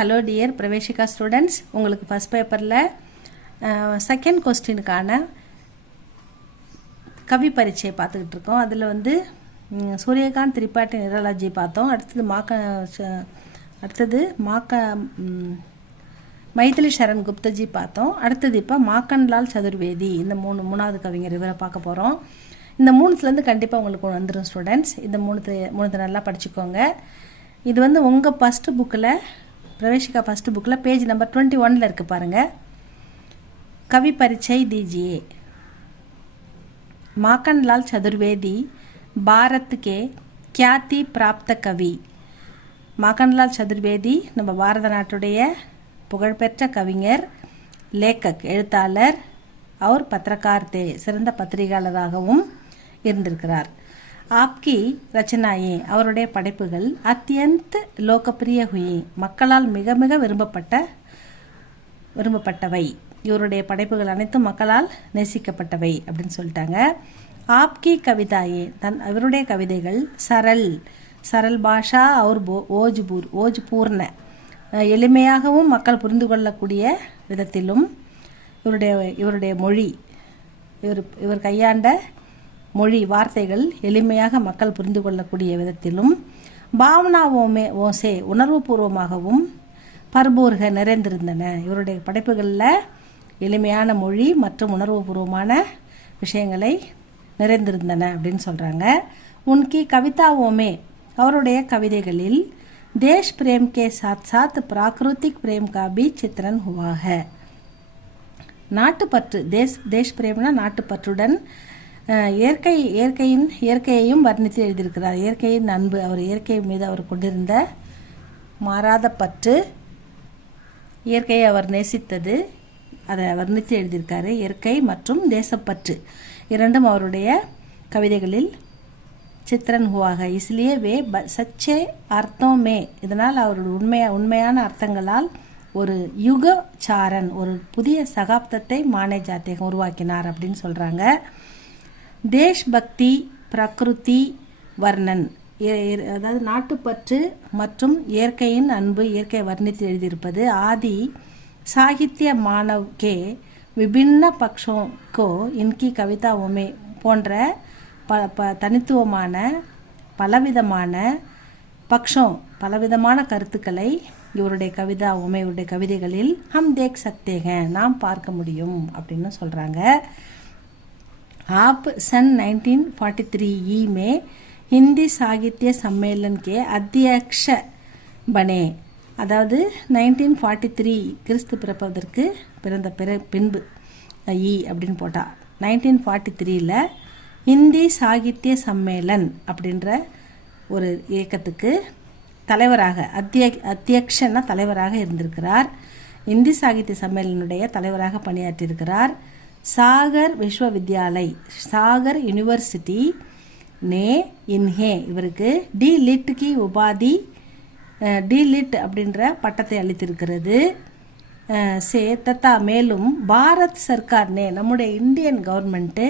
Hello dear Praveshika students, உங்களுக்கு first பேப்பரில் second கொஸ்டினுக்கான கவி பரீட்சையை பார்த்துக்கிட்டு இருக்கோம். அதில் சூரியகாந்த் திரிபாட்டி நிரலாஜி பார்த்தோம். அடுத்தது மைதிலி சரண் குப்தஜி பார்த்தோம். அடுத்தது இப்போ மாக்கன்லால் சதுர்வேதி, இந்த மூணாவது கவிஞர் இவரை பார்க்க போகிறோம். இந்த மூணுத்துலேருந்து கண்டிப்பாக உங்களுக்கு வந்துடும் ஸ்டூடெண்ட்ஸ். இந்த மூணுத்தை நல்லா படிச்சுக்கோங்க. இது உங்கள் ஃபஸ்ட்டு புக்கில், பிரவேஷிகா ஃபஸ்ட்டு புக்கில் பேஜ் நம்பர் 21 இருக்குது பாருங்கள். कवि परिचय दीजिए। माखनलाल चतुर्वेदी भारत के ख्याति प्राप्त कवि. மாக்கன்லால் சதுர்வேதி நம்ம பாரத நாட்டுடைய புகழ்பெற்ற கவிஞர், லேக்கக் எழுத்தாளர், அவர் பத்திரக்கார் சிறந்த பத்திரிகையாளராகவும் இருந்திருக்கிறார். ஆப்கி ரச்சனாயே அவருடைய படைப்புகள் அத்தியந்த் லோகப்பிரிய ஹுயி மக்களால் மிக மிக விரும்பப்பட்டவை. இவருடைய படைப்புகள் அனைத்தும் மக்களால் நேசிக்கப்பட்டவை அப்படின்னு சொல்லிட்டாங்க. ஆப்கி கவிதாயே இவருடைய கவிதைகள் சரல் பாஷா அவர் ஓஜ்பூர்ண எளிமையாகவும் மக்கள் புரிந்து கொள்ளக்கூடிய விதத்திலும் இவருடைய மொழி, இவர் கையாண்ட மொழி வார்த்தைகள் எளிமையாக மக்கள் புரிந்து கொள்ளக்கூடிய விதத்திலும், பாவனாவோமே ஓசே உணர்வுபூர்வமாகவும் பர்பூர்க நிறைந்திருந்தன. இவருடைய படைப்புகளில் எளிமையான மொழி மற்றும் உணர்வுபூர்வமான விஷயங்களை நிறைந்திருந்தன அப்படின்னு சொல்கிறாங்க. உன்கி கவிதாவோமே அவருடைய கவிதைகளில் தேஷ் பிரேம் கே சாத் சாத் பிராகிருத்திக் பிரேம் கா பி சித்திரன் ஹுவாக. நாட்டுப்பற்று, தேஷ் பிரேம்னா நாட்டுப்பற்றுடன் இயற்கையையும் வர்ணித்து எழுதியிருக்கிறார். இயற்கையின் அன்பு, அவர் இயற்கை மீது அவர் கொண்டிருந்த மாறாத பற்று, இயற்கையை அவர் நேசித்தது, அதை வர்ணித்து எழுதியிருக்காரு. இயற்கை மற்றும் தேசப்பற்று இரண்டும் அவருடைய கவிதைகளில் சித்திரன் ஹுவாக. இஸ்லியே வே சச்சே அர்த்தமே, இதனால் அவருடைய உண்மையான அர்த்தங்களால் ஒரு யுகச்சாரன், ஒரு புதிய சகாப்தத்தை மானே ஜாத்தேகம் உருவாக்கினார் அப்படின்னு சொல்கிறாங்க. தேஷ் பக்தி பிரகிருதி வர்ணன், அதாவது நாட்டுப்பற்று மற்றும் இயற்கையின் அன்பு, இயற்கை வர்ணித்து எழுதியிருப்பது. ஆதி சாகித்ய மானவ் கே விபின்ன பக்ஷோं को इनकी कविताओं में போன்ற தனித்துவமான பலவிதமான கருத்துக்களை இவருடைய இவருடைய கவிதைகளில் ஹம் தேக் சக்தே ஹேன் நாம் பார்க்க முடியும் அப்படின்னு சொல்கிறாங்க. आप सन 1943 में हिंदी साहित्य सम्मेलन के अध्यक्ष बने. அதாவது 1943 கிறிஸ்து பிறப்பதற்கு பின்பு அப்படின்னு போட்டா 1943ல் ஹிந்தி சாகித்ய சம்மேளன் அப்படின்ற ஒரு இயக்கத்துக்கு தலைவராக, அத்தியக்ஷன்னா தலைவராக இருந்திருக்கிறார். இந்தி சாகித்ய சம்மேளனுடைய தலைவராக பணியாற்றியிருக்கிறார். சாகர் விஸ்வவித்யாலய், சாகர் யூனிவர்சிட்டி நே இன்ஹே இவருக்கு டி லிட் கி உபாதி, டி லிட் அப்படின்ற பட்டத்தை அளித்திருக்கிறது. தத்தா மேலும் பாரத் சர்க்கார் நம்முடைய இந்தியன் கவர்மெண்ட்டு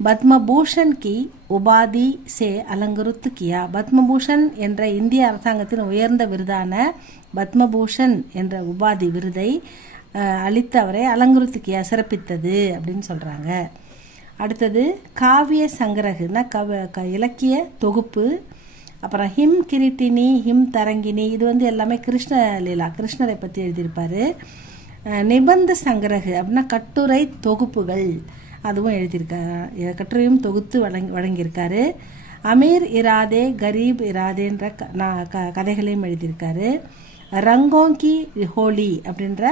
பத்மபூஷன் கி உபாதி அலங்கருத்து கியா. பத்மபூஷன் என்ற இந்திய அரசாங்கத்தின் உயர்ந்த விருதான பத்மபூஷன் என்ற உபாதி விருதை அளித்து அவரை அலங்கருத்துக்கியா சிறப்பித்தது அப்படின்னு சொல்கிறாங்க. அடுத்தது காவிய சங்கரகுன்னா இலக்கிய தொகுப்பு. அப்புறம் ஹிம் கிரிட்டினி, ஹிம் தரங்கினி, இது எல்லாமே கிருஷ்ண லீலா, கிருஷ்ணரை பற்றி எழுதியிருப்பார். நிபந்த சங்கரகு அப்படின்னா கட்டுரை தொகுப்புகள், அதுவும் எழுதியிருக்காரு. கட்டுரையும் தொகுத்து வழங்கியிருக்காரு. அமீர் இராதே கரீப் இராதேன்ற கதைகளையும் எழுதியிருக்காரு. ரங்கோங்கி ஹோலி அப்படின்ற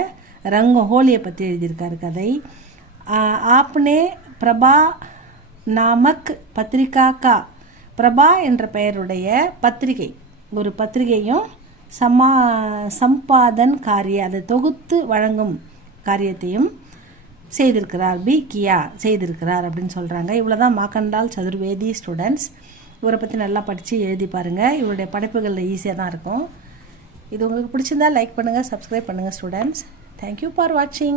ஹோலியை பற்றி எழுதியிருக்காரு கதை. ஆப்னே பிரபா நாமக் பத்திரிகா கா, பிரபா என்ற பெயருடைய ஒரு பத்திரிகையும் சம்பாதன் அதை தொகுத்து வழங்கும் காரியத்தையும் செய்திருக்கிறார் அப்படின்னு சொல்கிறாங்க. இவ்வளோதான் மாக்கன்லால் சதுர்வேதி ஸ்டூடெண்ட்ஸ். இவரை பற்றி நல்லா படித்து எழுதி பாருங்கள். இவருடைய படைப்புகளில் ஈஸியாக தான் இருக்கும். இது உங்களுக்கு பிடிச்சிருந்தா லைக் பண்ணுங்கள், சப்ஸ்கிரைப் பண்ணுங்கள் students. Thank you for watching.